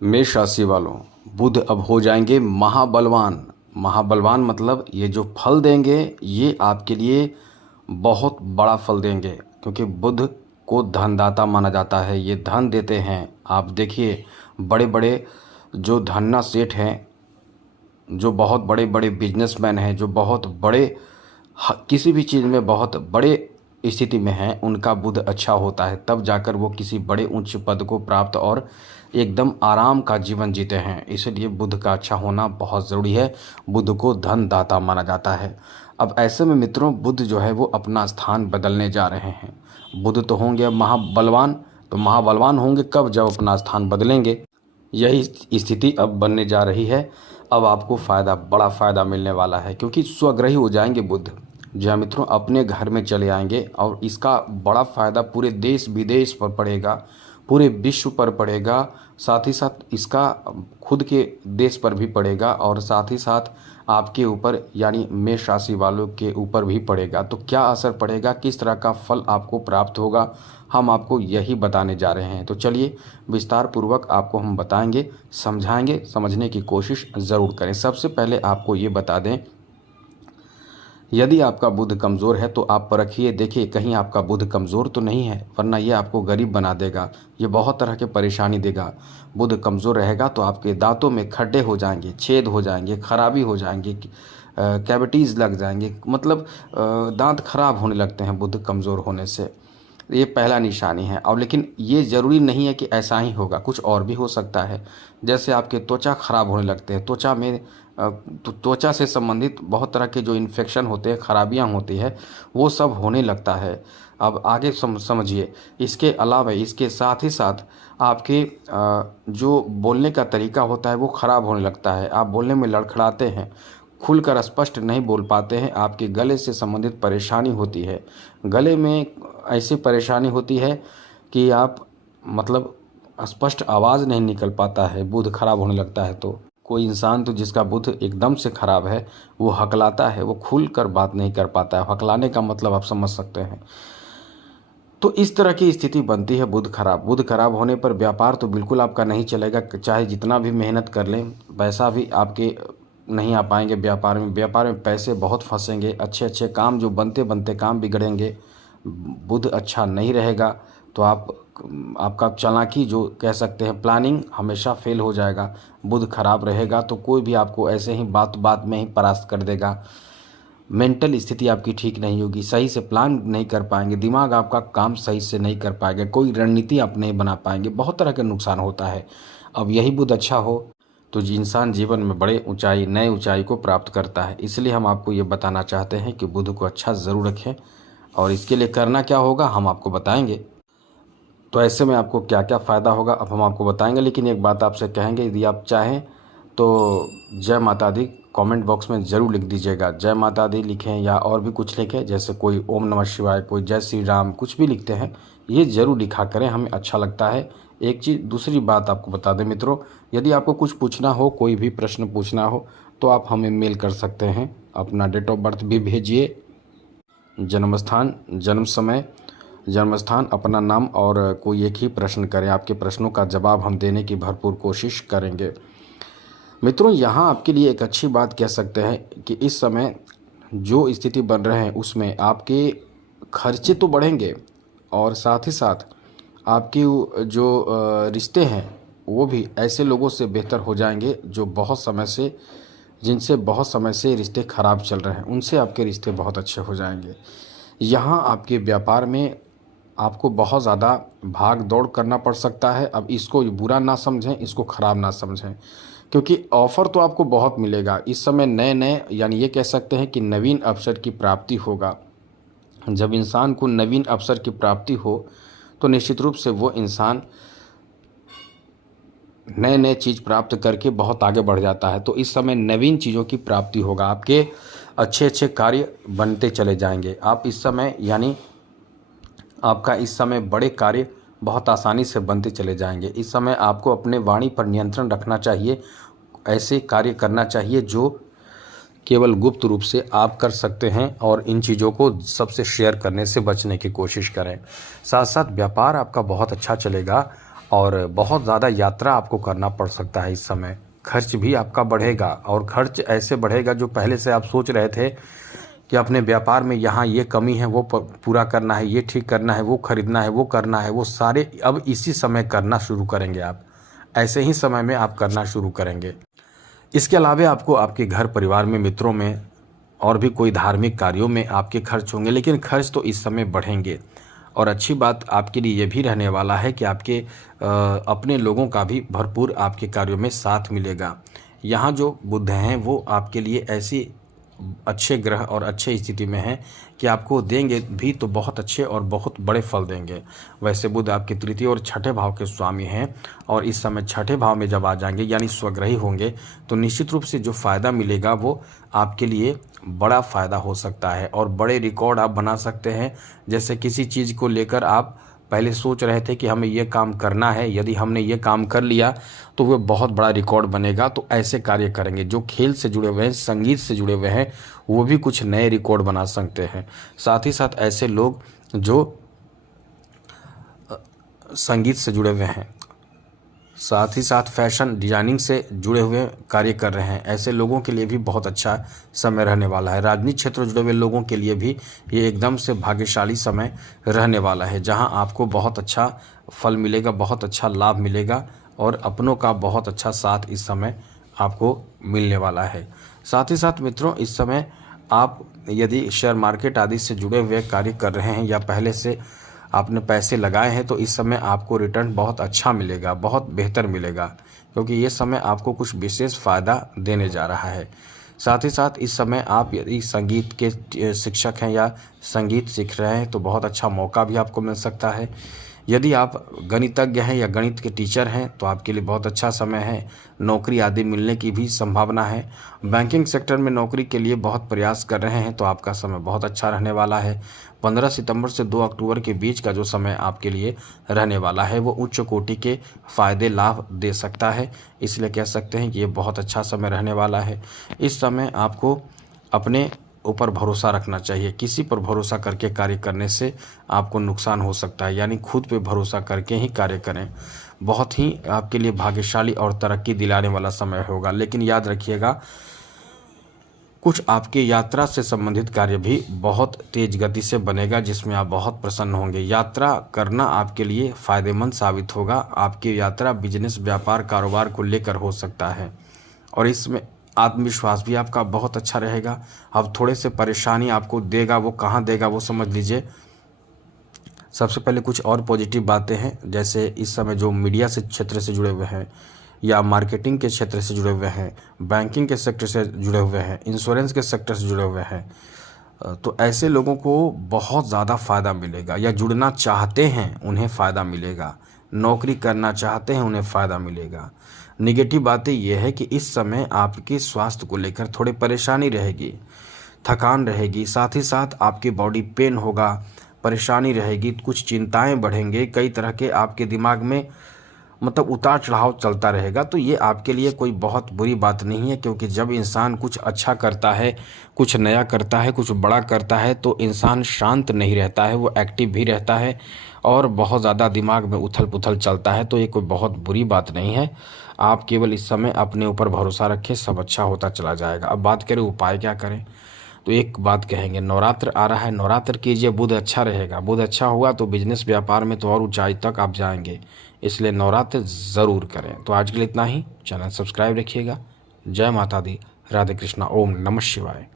मेष राशि वालों, बुध अब हो जाएंगे महाबलवान। महाबलवान मतलब ये जो फल देंगे ये आपके लिए बहुत बड़ा फल देंगे, क्योंकि बुध को धनदाता माना जाता है। ये धन देते हैं। आप देखिए, बड़े बड़े जो धन्ना सेठ हैं, जो बहुत बड़े बड़े बिजनेसमैन हैं, जो बहुत बड़े किसी भी चीज़ में बहुत बड़े स्थिति में हैं, उनका बुध अच्छा होता है, तब जाकर वो किसी बड़े उच्च पद को प्राप्त और एकदम आराम का जीवन जीते हैं। इसलिए बुध का अच्छा होना बहुत ज़रूरी है। बुध को धन दाता माना जाता है। अब ऐसे में मित्रों, बुध जो है वो अपना स्थान बदलने जा रहे हैं। बुध तो होंगे अब महाबलवान, तो महाबलवान होंगे कब? जब अपना स्थान बदलेंगे। यही स्थिति अब बनने जा रही है। अब आपको फ़ायदा, बड़ा फ़ायदा मिलने वाला है, क्योंकि स्वग्रही हो जाएंगे बुध। जी हाँ मित्रों, अपने घर में चले आएंगे और इसका बड़ा फ़ायदा पूरे देश विदेश पर पड़ेगा, पूरे विश्व पर पड़ेगा। साथ ही साथ इसका खुद के देश पर भी पड़ेगा और साथ ही साथ आपके ऊपर यानी मेष राशि वालों के ऊपर भी पड़ेगा। तो क्या असर पड़ेगा, किस तरह का फल आपको प्राप्त होगा, हम आपको यही बताने जा रहे हैं। तो चलिए विस्तार पूर्वक आपको हम बताएंगे, समझाएंगे, समझने की कोशिश ज़रूर करें। सबसे पहले आपको ये बता दें, यदि आपका बुध कमज़ोर है तो आप परखिए, देखिए कहीं आपका बुध कमज़ोर तो नहीं है, वरना ये आपको गरीब बना देगा, ये बहुत तरह के परेशानी देगा। बुध कमज़ोर रहेगा तो आपके दांतों में खड्डे हो जाएंगे, छेद हो जाएंगे, खराबी हो जाएंगे, कैविटीज़ लग जाएंगे, मतलब दांत खराब होने लगते हैं बुध कमज़ोर होने से। ये पहला निशानी है। और लेकिन ये ज़रूरी नहीं है कि ऐसा ही होगा, कुछ और भी हो सकता है। जैसे आपके त्वचा खराब होने लगते हैं, त्वचा में त्वचा से संबंधित बहुत तरह के जो इन्फेक्शन होते हैं, खराबियां होती है, वो सब होने लगता है। अब आगे समझिए। इसके अलावा, इसके साथ ही साथ आपके जो बोलने का तरीका होता है वो ख़राब होने लगता है। आप बोलने में लड़खड़ाते हैं, खुलकर स्पष्ट नहीं बोल पाते हैं, आपके गले से संबंधित परेशानी होती है। गले में ऐसी परेशानी होती है कि आप मतलब स्पष्ट आवाज़ नहीं निकल पाता है, बुध खराब होने लगता है। तो कोई इंसान तो जिसका बुध एकदम से खराब है, वो हकलाता है, वो खुलकर बात नहीं कर पाता है। हकलाने का मतलब आप समझ सकते हैं। तो इस तरह की स्थिति बनती है बुध खराब। बुध खराब होने पर व्यापार तो बिल्कुल आपका नहीं चलेगा, चाहे जितना भी मेहनत कर लें, पैसा भी आपके नहीं आ पाएंगे। व्यापार में पैसे बहुत फंसेंगे, अच्छे अच्छे काम जो बनते बनते काम बिगड़ेंगे। बुध अच्छा नहीं रहेगा तो आपका चालाकी जो कह सकते हैं, प्लानिंग हमेशा फेल हो जाएगा। बुध खराब रहेगा तो कोई भी आपको ऐसे ही बात बात में ही परास्त कर देगा। मेंटल स्थिति आपकी ठीक नहीं होगी, सही से प्लान नहीं कर पाएंगे, दिमाग आपका काम सही से नहीं कर पाएगा, कोई रणनीति आप नहीं बना पाएंगे, बहुत तरह का नुकसान होता है। अब यही बुध अच्छा हो तो इंसान जीवन में बड़े ऊंचाई, नए ऊंचाई को प्राप्त करता है। इसलिए हम आपको ये बताना चाहते हैं कि बुध को अच्छा ज़रूर रखें, और इसके लिए करना क्या होगा हम आपको बताएंगे। तो ऐसे में आपको क्या क्या फ़ायदा होगा अब हम आपको बताएंगे। लेकिन एक बात आपसे कहेंगे, यदि आप चाहें तो जय माता दी कमेंट बॉक्स में ज़रूर लिख दीजिएगा। जय माता दी लिखें या और भी कुछ लिखें, जैसे कोई ओम नमः शिवाय, कोई जय श्री राम, कुछ भी लिखते हैं, ये ज़रूर लिखा करें, हमें अच्छा लगता है। एक चीज़, दूसरी बात आपको बता दें मित्रों, यदि आपको कुछ पूछना हो, कोई भी प्रश्न पूछना हो, तो आप हमें मेल कर सकते हैं। अपना डेट ऑफ बर्थ भी भेजिए, जन्म स्थान, जन्म समय, जन्म स्थान, अपना नाम, और कोई एक ही प्रश्न करें। आपके प्रश्नों का जवाब हम देने की भरपूर कोशिश करेंगे। मित्रों, यहाँ आपके लिए एक अच्छी बात कह सकते हैं कि इस समय जो स्थिति बन रहे हैं उसमें आपके खर्चे तो बढ़ेंगे, और साथ ही साथ आपके जो रिश्ते हैं वो भी ऐसे लोगों से बेहतर हो जाएंगे जो जिनसे बहुत समय से रिश्ते ख़राब चल रहे हैं, उनसे आपके रिश्ते बहुत अच्छे हो जाएंगे। यहाँ आपके व्यापार में आपको बहुत ज़्यादा भाग दौड़ करना पड़ सकता है। अब इसको बुरा ना समझें, इसको ख़राब ना समझें, क्योंकि ऑफ़र तो आपको बहुत मिलेगा इस समय। नए नए, यानी ये कह सकते हैं कि नवीन अवसर की प्राप्ति होगा। जब इंसान को नवीन अवसर की प्राप्ति हो तो निश्चित रूप से वो इंसान नए नए चीज़ प्राप्त करके बहुत आगे बढ़ जाता है। तो इस समय नवीन चीज़ों की प्राप्ति होगा, आपके अच्छे अच्छे कार्य बनते चले जाएंगे। आप इस समय, यानी आपका इस समय बड़े कार्य बहुत आसानी से बनते चले जाएंगे। इस समय आपको अपने वाणी पर नियंत्रण रखना चाहिए, ऐसे कार्य करना चाहिए जो केवल गुप्त रूप से आप कर सकते हैं, और इन चीज़ों को सबसे शेयर करने से बचने की कोशिश करें। साथ साथ व्यापार आपका बहुत अच्छा चलेगा, और बहुत ज़्यादा यात्रा आपको करना पड़ सकता है इस समय। खर्च भी आपका बढ़ेगा और खर्च ऐसे बढ़ेगा जो पहले से आप सोच रहे थे कि अपने व्यापार में यहाँ ये कमी है, वो पूरा करना है, ये ठीक करना है, वो खरीदना है, वो करना है, वो सारे अब इसी समय करना शुरू करेंगे आप। ऐसे ही समय में आप करना शुरू करेंगे। इसके अलावा आपको आपके घर परिवार में, मित्रों में और भी कोई धार्मिक कार्यों में आपके खर्च होंगे, लेकिन खर्च तो इस समय बढ़ेंगे। और अच्छी बात आपके लिए ये भी रहने वाला है कि आपके अपने लोगों का भी भरपूर आपके कार्यों में साथ मिलेगा। यहाँ जो बुध हैं वो आपके लिए ऐसी अच्छे ग्रह और अच्छे स्थिति में हैं कि आपको देंगे भी तो बहुत अच्छे और बहुत बड़े फल देंगे। वैसे बुध आपके तृतीय और छठे भाव के स्वामी हैं और इस समय छठे भाव में जब आ जाएंगे यानी स्वग्रही होंगे तो निश्चित रूप से जो फ़ायदा मिलेगा वो आपके लिए बड़ा फ़ायदा हो सकता है और बड़े रिकॉर्ड आप बना सकते हैं। जैसे किसी चीज़ को लेकर आप पहले सोच रहे थे कि हमें ये काम करना है, यदि हमने ये काम कर लिया तो वह बहुत बड़ा रिकॉर्ड बनेगा। तो ऐसे कार्य करेंगे। जो खेल से जुड़े हुए हैं, संगीत से जुड़े हुए हैं, वो भी कुछ नए रिकॉर्ड बना सकते हैं। साथ ही साथ ऐसे लोग जो संगीत से जुड़े हुए हैं, साथ ही साथ फैशन डिजाइनिंग से जुड़े हुए कार्य कर रहे हैं, ऐसे लोगों के लिए भी बहुत अच्छा समय रहने वाला है। राजनीतिक क्षेत्र से जुड़े हुए लोगों के लिए भी ये एकदम से भाग्यशाली समय रहने वाला है, जहां आपको बहुत अच्छा फल मिलेगा, बहुत अच्छा लाभ मिलेगा और अपनों का बहुत अच्छा साथ इस समय आपको मिलने वाला है। साथ ही साथ मित्रों, इस समय आप यदि शेयर मार्केट आदि से जुड़े हुए कार्य कर रहे हैं या पहले से आपने पैसे लगाए हैं तो इस समय आपको रिटर्न बहुत अच्छा मिलेगा, बहुत बेहतर मिलेगा, क्योंकि ये समय आपको कुछ विशेष फ़ायदा देने जा रहा है। साथ ही साथ इस समय आप यदि संगीत के शिक्षक हैं या संगीत सीख रहे हैं तो बहुत अच्छा मौका भी आपको मिल सकता है। यदि आप गणितज्ञ हैं या गणित के टीचर हैं तो आपके लिए बहुत अच्छा समय है। नौकरी आदि मिलने की भी संभावना है। बैंकिंग सेक्टर में नौकरी के लिए बहुत प्रयास कर रहे हैं तो आपका समय बहुत अच्छा रहने वाला है। 15 सितंबर से 2 अक्टूबर के बीच का जो समय आपके लिए रहने वाला है वो उच्च कोटि के फ़ायदे लाभ दे सकता है। इसलिए कह सकते हैं कि ये बहुत अच्छा समय रहने वाला है। इस समय आपको अपने ऊपर भरोसा रखना चाहिए। किसी पर भरोसा करके कार्य करने से आपको नुकसान हो सकता है, यानी खुद पे भरोसा करके ही कार्य करें। बहुत ही आपके लिए भाग्यशाली और तरक्की दिलाने वाला समय होगा। लेकिन याद रखिएगा, कुछ आपके यात्रा से संबंधित कार्य भी बहुत तेज गति से बनेगा जिसमें आप बहुत प्रसन्न होंगे। यात्रा करना आपके लिए फ़ायदेमंद साबित होगा। आपकी यात्रा बिजनेस, व्यापार, कारोबार को लेकर हो सकता है और इसमें आत्मविश्वास भी आपका बहुत अच्छा रहेगा। अब थोड़े से परेशानी आपको देगा, वो कहाँ देगा वो समझ लीजिए। सबसे पहले कुछ और पॉजिटिव बातें हैं, जैसे इस समय जो मीडिया से क्षेत्र से जुड़े हुए हैं या मार्केटिंग के क्षेत्र से जुड़े हुए हैं, बैंकिंग के सेक्टर से जुड़े हुए हैं, इंश्योरेंस के सेक्टर से जुड़े हुए हैं, तो ऐसे लोगों को बहुत ज़्यादा फ़ायदा मिलेगा। या जुड़ना चाहते हैं उन्हें फ़ायदा मिलेगा, नौकरी करना चाहते हैं उन्हें फ़ायदा मिलेगा। निगेटिव बातें यह है कि इस समय आपके स्वास्थ्य को लेकर थोड़ी परेशानी रहेगी, थकान रहेगी, साथ ही साथ आपकी बॉडी पेन होगा, परेशानी रहेगी, कुछ चिंताएं बढ़ेंगे, कई तरह के आपके दिमाग में मतलब उतार चढ़ाव चलता रहेगा। तो ये आपके लिए कोई बहुत बुरी बात नहीं है, क्योंकि जब इंसान कुछ अच्छा करता है, कुछ नया करता है, कुछ बड़ा करता है तो इंसान शांत नहीं रहता है, वो एक्टिव भी रहता है और बहुत ज़्यादा दिमाग में उथल पुथल चलता है। तो ये कोई बहुत बुरी बात नहीं है। आप केवल इस समय अपने ऊपर भरोसा रखें, सब अच्छा होता चला जाएगा। अब बात करें उपाय क्या करें, तो एक बात कहेंगे, नवरात्र आ रहा है, नवरात्र कीजिए, बुध अच्छा रहेगा। बुध अच्छा हुआ तो बिजनेस व्यापार में तो और ऊंचाई तक आप जाएंगे, इसलिए नवरात्र ज़रूर करें। तो आज के लिए इतना ही। चैनल सब्सक्राइब रखिएगा। जय माता दी, राधे कृष्णा, ओम नमः शिवाय।